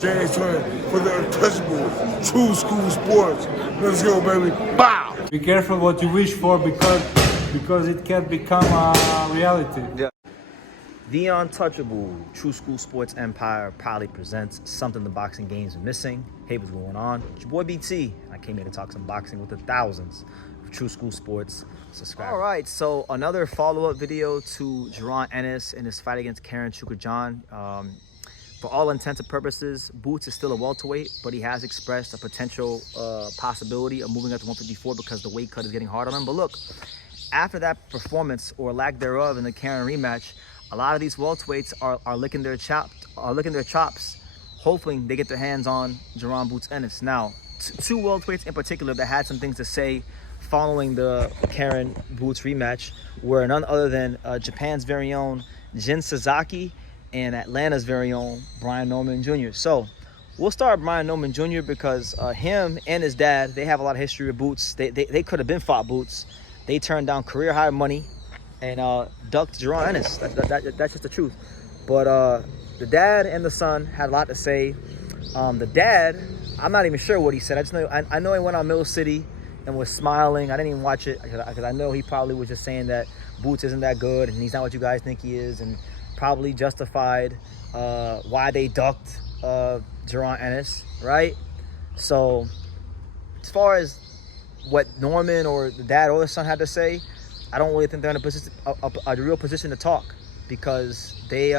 James for the untouchable, true school sports. Let's go, baby. Bow! Be careful what you wish for because it can become a reality. Yeah. The untouchable True School Sports Empire proudly presents something the boxing games are missing. Hey, what's going on? It's your boy BT. I came here to talk some boxing with the thousands of True School Sports subscribers. All right, so another follow-up video to Jaron Ennis in his fight against Karen Chukajan. For all intents and purposes, Boots is still a welterweight, but he has expressed a potential possibility of moving up to 154 because the weight cut is getting hard on him. But look, after that performance or lack thereof in the Karen rematch, a lot of these welterweights are licking their chops, hoping they get their hands on Jaron Boots Ennis. Now, two welterweights in particular that had some things to say following the Karen Boots rematch were none other than Japan's very own Jin Sasaki and Atlanta's very own Brian Norman Jr. So we'll start Brian Norman Jr. because him and his dad, they have a lot of history with Boots. They could have been fought Boots. They turned down career high money and ducked Jaron Ennis. That's just the truth. But the dad and the son had a lot to say. The dad, I'm not even sure what he said. I just know I know he went on Mill City and was smiling. I didn't even watch it because I know he probably was just saying that Boots isn't that good and he's not what you guys think he is, and probably justified why they ducked Jaron Ennis, right? So as far as what Norman or the dad or the son had to say, I don't really think they're in a real position to talk because they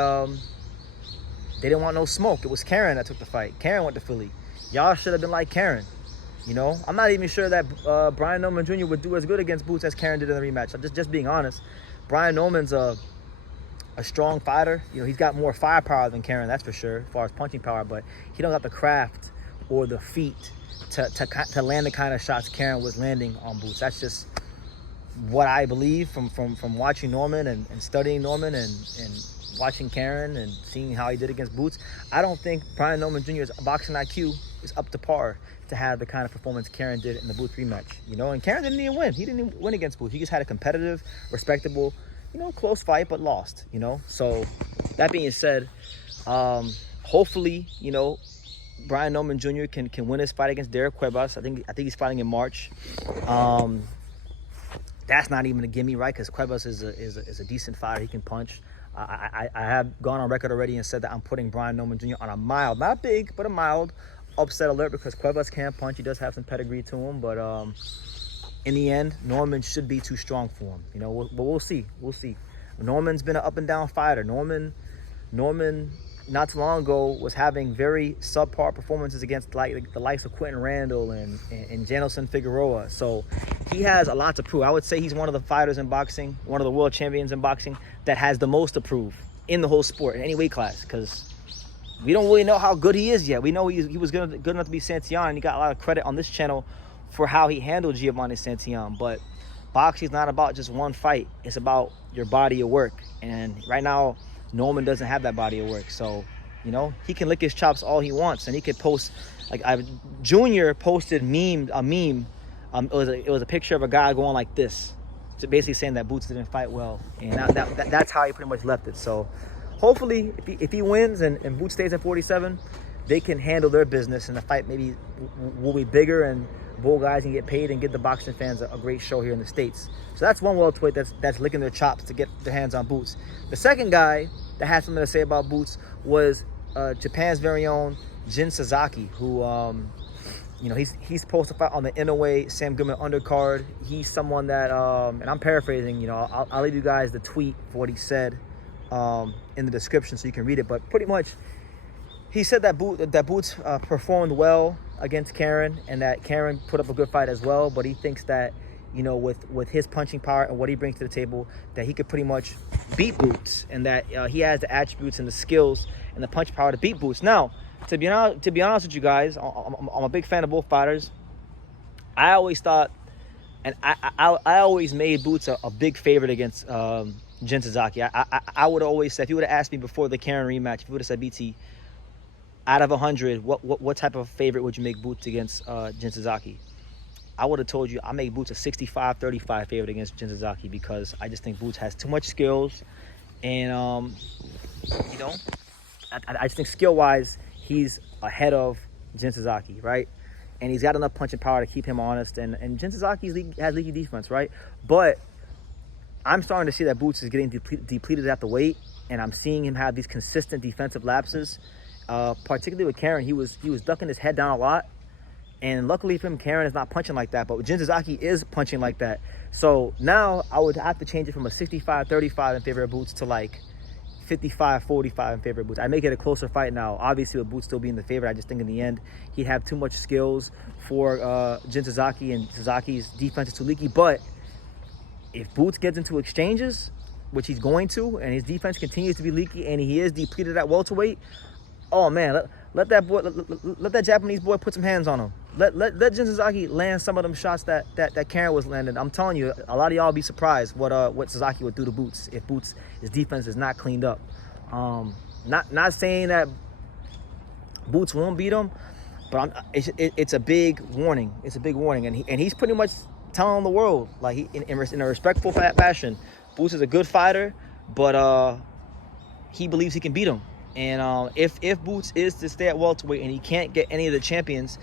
didn't want no smoke. It was Karen that took the fight. Karen went to Philly. Y'all should have been like Karen. You know, I'm not even sure that Brian Norman Jr. would do as good against Boots as Karen did in the rematch. I'm just being honest. Brian Norman's a strong fighter. You know, he's got more firepower than Karen, that's for sure, as far as punching power, but he don't got the craft or the feet to land the kind of shots Karen was landing on Boots. That's just what I believe from watching Norman and studying Norman and watching Karen and seeing how he did against Boots. I don't think Brian Norman Jr.'s boxing IQ is up to par to have the kind of performance Karen did in the Boots rematch. You know, and Karen didn't even win. He didn't even win against Boots. He just had a competitive, respectable, you know, close fight, but lost, you know. So that being said, hopefully, you know, Brian Norman Jr. can win his fight against Derek Cuevas. I think he's fighting in March. That's not even a gimme, right? Because Cuevas is a decent fighter. He can punch. I have gone on record already and said that I'm putting Brian Norman Jr. on a mild, not big, but a mild upset alert because Cuevas can punch. He does have some pedigree to him, but in the end, Norman should be too strong for him, you know. But we'll see. We'll see. Norman's been an up and down fighter. Norman, not too long ago, was having very subpar performances against like the likes of Quentin Randall and Janelson Figueroa. So he has a lot to prove. I would say he's one of the fighters in boxing, one of the world champions in boxing that has the most to prove in the whole sport in any weight class, because we don't really know how good he is yet. We know he was good enough to be Santillan, and he got a lot of credit on this channel for how he handled Giovanni Santillan. But boxing is not about just one fight. It's about your body of work. And right now, Norman doesn't have that body of work. So, you know, he can lick his chops all he wants, and he could post, like Junior posted a meme. It was a picture of a guy going like this, basically saying that Boots didn't fight well, and that's how he pretty much left it. So hopefully, if he wins and Boots stays at 47, they can handle their business, and the fight maybe will be bigger, and both guys can get paid and give the boxing fans a great show here in the States. So that's one welterweight that's licking their chops to get their hands on Boots. The second guy that had something to say about Boots was Japan's very own Jin Sasaki, who you know, he's supposed to fight on the Inoue Sam Goodman undercard. He's someone that and I'm paraphrasing, you know, I'll leave you guys the tweet for what he said in the description so you can read it. But pretty much he said that Boots performed well against Karen, and that Karen put up a good fight as well, but he thinks that, you know, with his punching power and what he brings to the table, that he could pretty much beat Boots, and that he has the attributes and the skills and the punch power to beat Boots. Now, to be honest with you guys, I'm a big fan of both fighters. I always thought, and I always made Boots a big favorite against Jin Sasaki. I would always say, if you would have asked me before the Karen rematch, if you would have said, BT, out of 100, what type of favorite would you make Boots against Jin Sasaki? I would have told you I make Boots a 65-35 favorite against Jin Sasaki, because I just think Boots has too much skills, and you know, I just think skill-wise he's ahead of Jin Sasaki, right? And he's got enough punching power to keep him honest. And Jin Sasaki has leaky defense, right? But I'm starting to see that Boots is getting depleted at the weight, and I'm seeing him have these consistent defensive lapses. Particularly with Karen, he was ducking his head down a lot. And luckily for him, Karen is not punching like that. But Jin Sasaki is punching like that. So now I would have to change it from a 65-35 in favor of Boots to like 55-45 in favor of Boots. I make it a closer fight now. Obviously, with Boots still being the favorite, I just think in the end he'd have too much skills for Jin Sasaki, and Sasaki's defense is too leaky. But if Boots gets into exchanges, which he's going to, and his defense continues to be leaky, and he is depleted at welterweight, oh man, let that Japanese boy put some hands on him. Let Jin Sasaki land some of them shots that Karen was landing. I'm telling you, a lot of y'all be surprised what Sasaki would do to Boots if his defense is not cleaned up. Not saying that Boots won't beat him, but it's a big warning. It's a big warning, and he's pretty much telling the world, like in a respectful fashion, Boots is a good fighter, but he believes he can beat him. And if Boots is to stay at welterweight and he can't get any of the champions,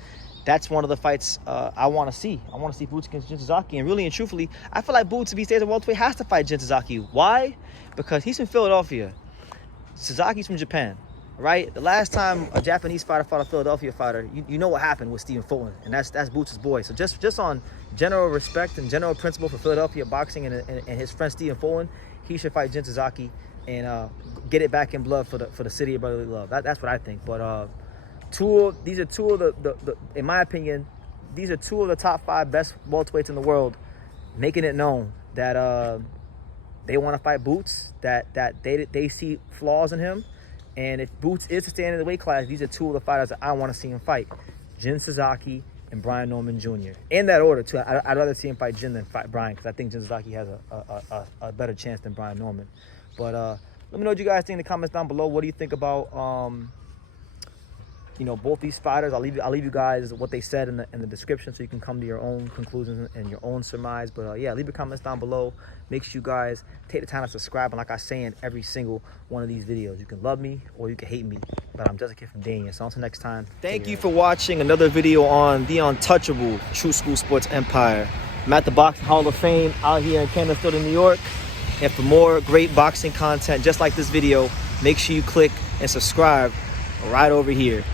that's one of the fights I want to see. I want to see Boots against Jin Sasaki. And really and truthfully, I feel like Boots, if he stays at welterweight, has to fight Jin Sasaki. Why? Because he's from Philadelphia. Sasaki's from Japan, right? The last time a Japanese fighter fought a Philadelphia fighter, you know what happened with Stephen Fulton, and that's Boots' boy. So just on general respect and general principle for Philadelphia boxing and his friend Stephen Fulton, he should fight Jin Sasaki and get it back in blood for the city of brotherly love. That's what I think. But these are two of the in my opinion, these are two of the top 5 best welterweights in the world, making it known that they want to fight Boots, that they see flaws in him. And if Boots is to stand in the weight class, these are two of the fighters that I want to see him fight: Jin Sasaki and Brian Norman Jr. In that order, too. I'd rather see him fight Jin than fight Brian, because I think Jin Sasaki has a better chance than Brian Norman. But let me know what you guys think in the comments down below. What do you think about both these fighters? I'll leave you guys what they said in the description, so you can come to your own conclusions and your own surmise. But yeah, leave your comments down below. Make sure you guys take the time to subscribe. And like I say in every single one of these videos, you can love me or you can hate me, but I'm just a kid from Dania. So until next time, thank you for watching another video on the untouchable True School Sports Empire. I'm at the Boxing Hall of Fame out here in Canterfield, New York. And for more great boxing content just like this video, make sure you click and subscribe right over here.